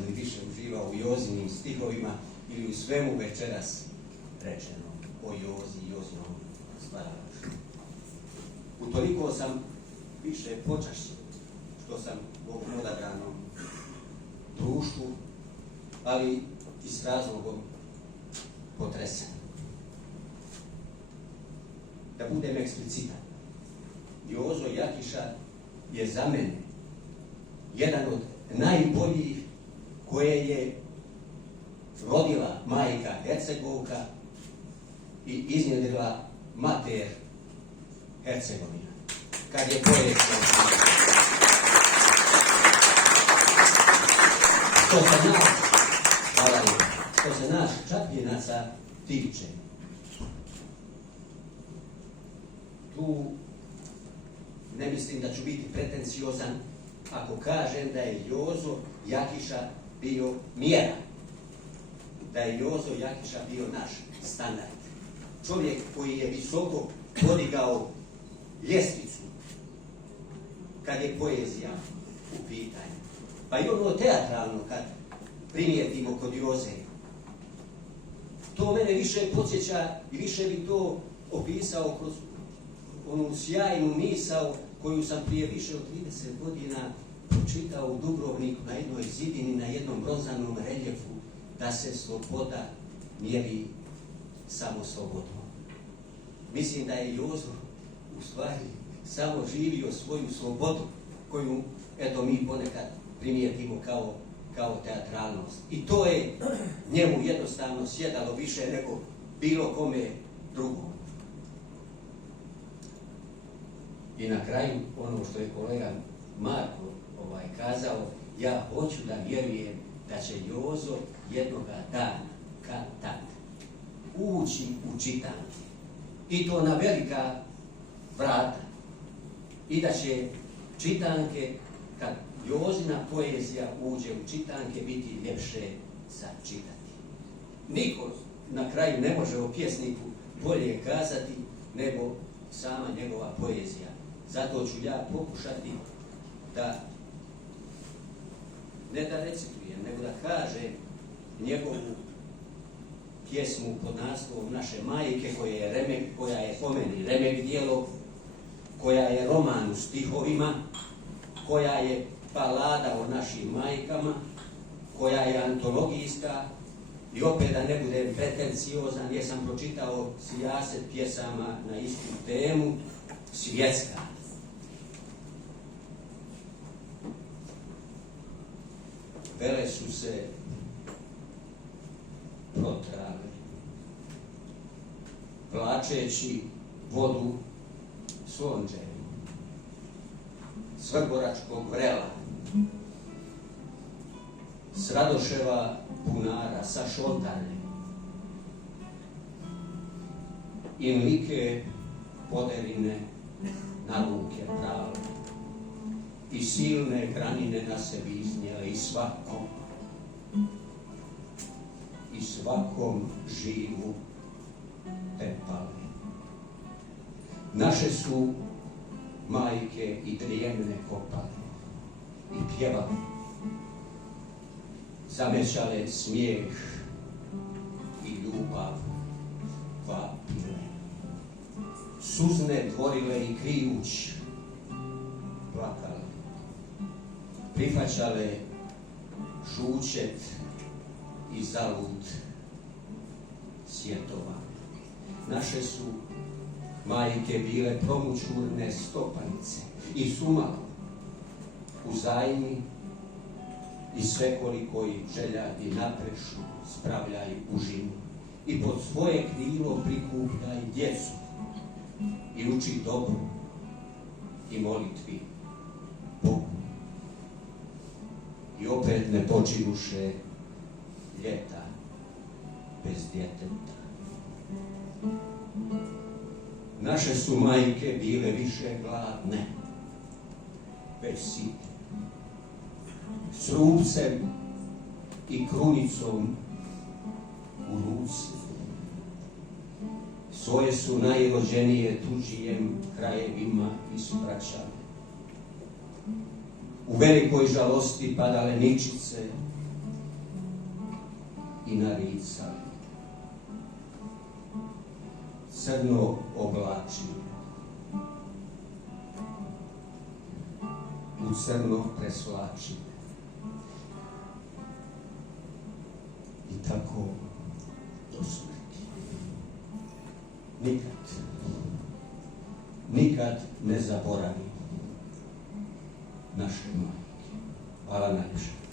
sam li više uživao u Jozinim stihovima ili u svemu večeras rečeno o Jozi i Jozinom stvaralaštvu. Utoliko sam više počašćen što sam u ovom odabranom društvu, ali i s razlogom potresen. Da budem eksplicitan, Jozo Jakiša je za mene jedan od najboljih koje je rodila majka Hercegovka i iznjedrila mater Hercegovina. Kad je poezija što se nas Čapljinaca tiče, tu ne mislim da ću biti pretenciozan ako kažem da je Jozo Jakiša bio mjera, da je Jozo Jakiša bio naš standard. Čovjek koji je visoko podigao ljestvicu kad je poezija u pitanju. Pa i ono teatralno kad primijetimo kod Joze. To mene više podsjeća i više bi to opisao kroz onu sjajnu misao koju sam prije više od 30 godina pročitao u Dubrovniku na jednoj zidini, na jednom bronzanom reljefu, da se sloboda mjeri samo slobodom. Mislim da je Jozo u stvari samo živio svoju slobodu koju, eto, mi ponekad primijetimo kao teatralnost. I to je njemu jednostavno sjedalo više nego bilo kome drugom. I na kraju, ono što je kolega Marko kazao, ja hoću da vjerujem da će Jozo jednoga dana, kad tad, ući u čitanke. I to na velika vrata. I da će čitanke, kad Jozina poezija uđe u čitanke, biti ljepše za čitati. Niko na kraju ne može o pjesniku bolje kazati nego sama njegova poezija. Zato ću ja pokušati da, ne da recitujem, nego da kažem njegovu pjesmu pod naslovom Naše majke, koja je po meni remek djelo, koja je roman u stihovima, koja je balada o našim majkama, koja je antologijska i opet da ne budem pretenciozan, jer sam pročitao sijaset pjesama na istu temu, svjetska. Vele su se protrale, plačeći vodu Slonđevu, s Vrgoračkog vrela, s Radoševa bunara, sa Šoltane, i mlike poderine na ruke prave, i silne granine na sebi iznijele, i svakom živu tepale. Naše su majke i drijemne kopale i pjevale, zamećale smijeh i ljubav vapile, suzne tvorile i krijuć plakale, prihvaćale žučet i zalud svjetova. Naše su majke bile promučurne stopanice i sumale u zajmi i svekolikoj željadi naprešu spravljaju užinu i pod svoje krilo prikupljaj djecu i uči dobro i molitvi Bogu. I opet ne počinuše ljeta bez djeteta. Naše su majke bile više gladne, bez site, s rupcem i krunicom u ruci. Svoje su najrođenije tuđijem krajevima ispraćale. U velikoj žalosti padale ničice i naricali, crno oblačili, u crno preslačili. I tako do smrti. Nikad ne zaboravi naše majke. Hvala najviše.